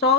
100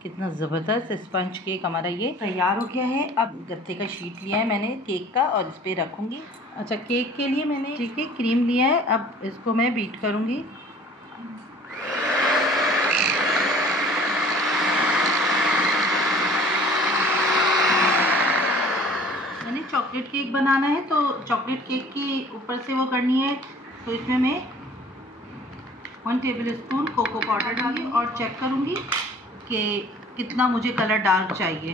कितना ज़बरदस्त sponge cake हमारा ये तैयार हो गया है। अब गत्ते का शीट लिया है मैंने केक का और इस पर रखूँगी। अच्छा, केक के लिए मैंने ठीक है क्रीम लिया है, अब इसको मैं बीट करूँगी। मैंने चॉकलेट केक बनाना है तो चॉकलेट केक की ऊपर से वो करनी है, तो इसमें मैं 1 टेबलस्पून कोको पाउडर डालूंगी और चेक करूँगी कि कितना मुझे कलर डार्क चाहिए।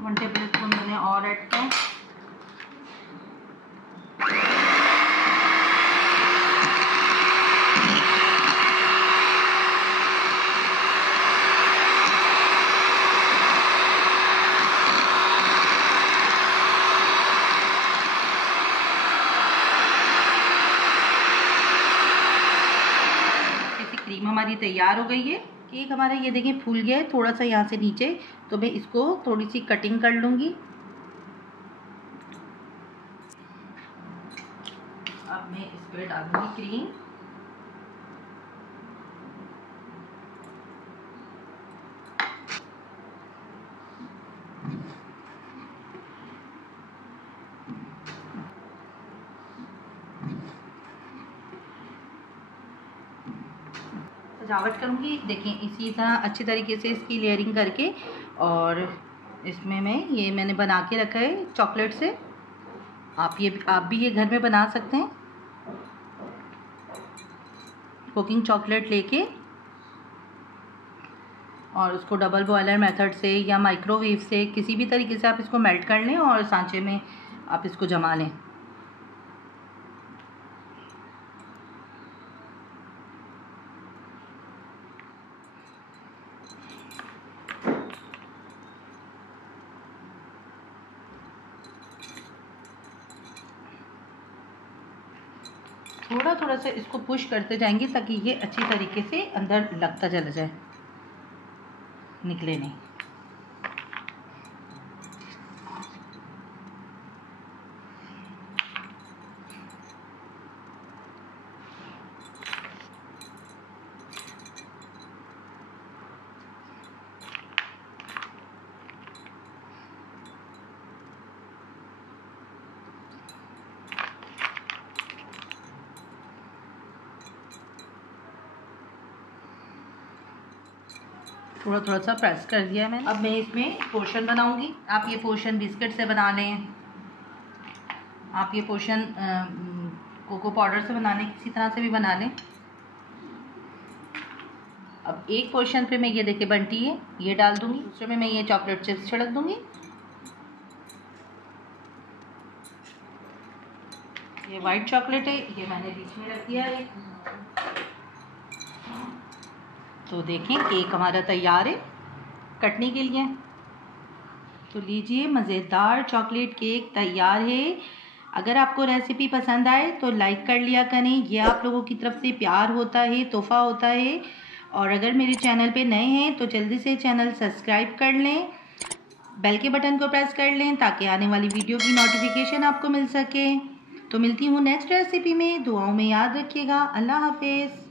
वन टेबलस्पून मैंने और ऐड किया। क्रीम हमारी तैयार हो गई है। केक हमारा ये देखिए फूल गया है थोड़ा सा यहाँ से नीचे, तो मैं इसको थोड़ी सी कटिंग कर लूँगी। अब मैं इस पर डालूँगी क्रीम। सजावट करूँगी, देखिए इसी तरह अच्छी तरीके से इसकी लेयरिंग करके, और इसमें मैंने बना के रखा है चॉकलेट से। आप भी ये घर में बना सकते हैं। कुकिंग चॉकलेट लेके और उसको डबल बॉयलर मेथड से या माइक्रोवेव से किसी भी तरीके से आप इसको मेल्ट कर लें और सांचे में आप इसको जमा लें। थोड़ा सा इसको पुश करते जाएंगे ताकि ये अच्छी तरीके से अंदर लगता चला जाए, निकले नहीं। थोड़ा सा प्रेस कर दिया मैंने। अब मैं इसमें पोर्शन बनाऊंगी। आप ये पोर्शन बिस्किट से बना लें, आप ये पोर्शन कोको पाउडर से बना लें, किसी तरह से भी बना लें। अब एक पोर्शन पे मैं ये देखिए बंटी है ये डाल दूंगी, दूसरे में मैं ये चॉकलेट चिप्स छिड़क दूंगी। ये वाइट चॉकलेट है, ये मैंने बीच में रख दिया है। तो देखें केक हमारा तैयार है कटने के लिए। तो लीजिए मज़ेदार चॉकलेट केक तैयार है। अगर आपको रेसिपी पसंद आए तो लाइक कर लिया करें, ये आप लोगों की तरफ से प्यार होता है, तोहफ़ा होता है। और अगर मेरे चैनल पे नए हैं तो जल्दी से चैनल सब्सक्राइब कर लें, बेल के बटन को प्रेस कर लें ताकि आने वाली वीडियो की नोटिफिकेशन आपको मिल सके। तो मिलती हूँ नेक्स्ट रेसिपी में, दुआओं में याद रखिएगा। अल्लाह हाफिज़।